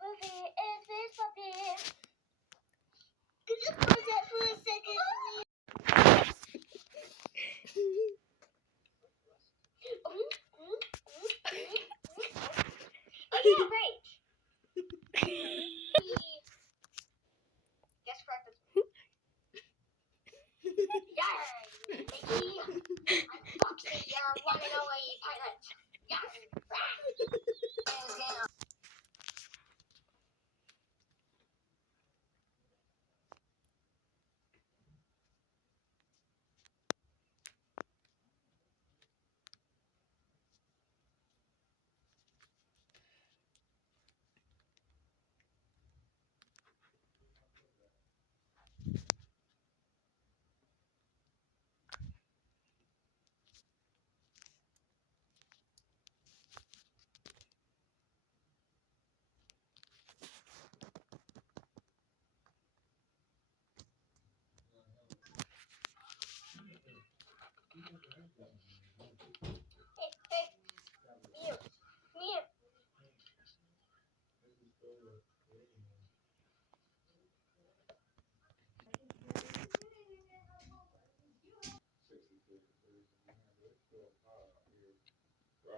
Puppy is this puppy. Could you pause that for a second? Oh yeah, right. Guess correct. Yarr, Mickey. I'm Foxy, your one and only pilot. Yarr. Hey, mute.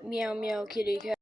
Meow meow kitty cat.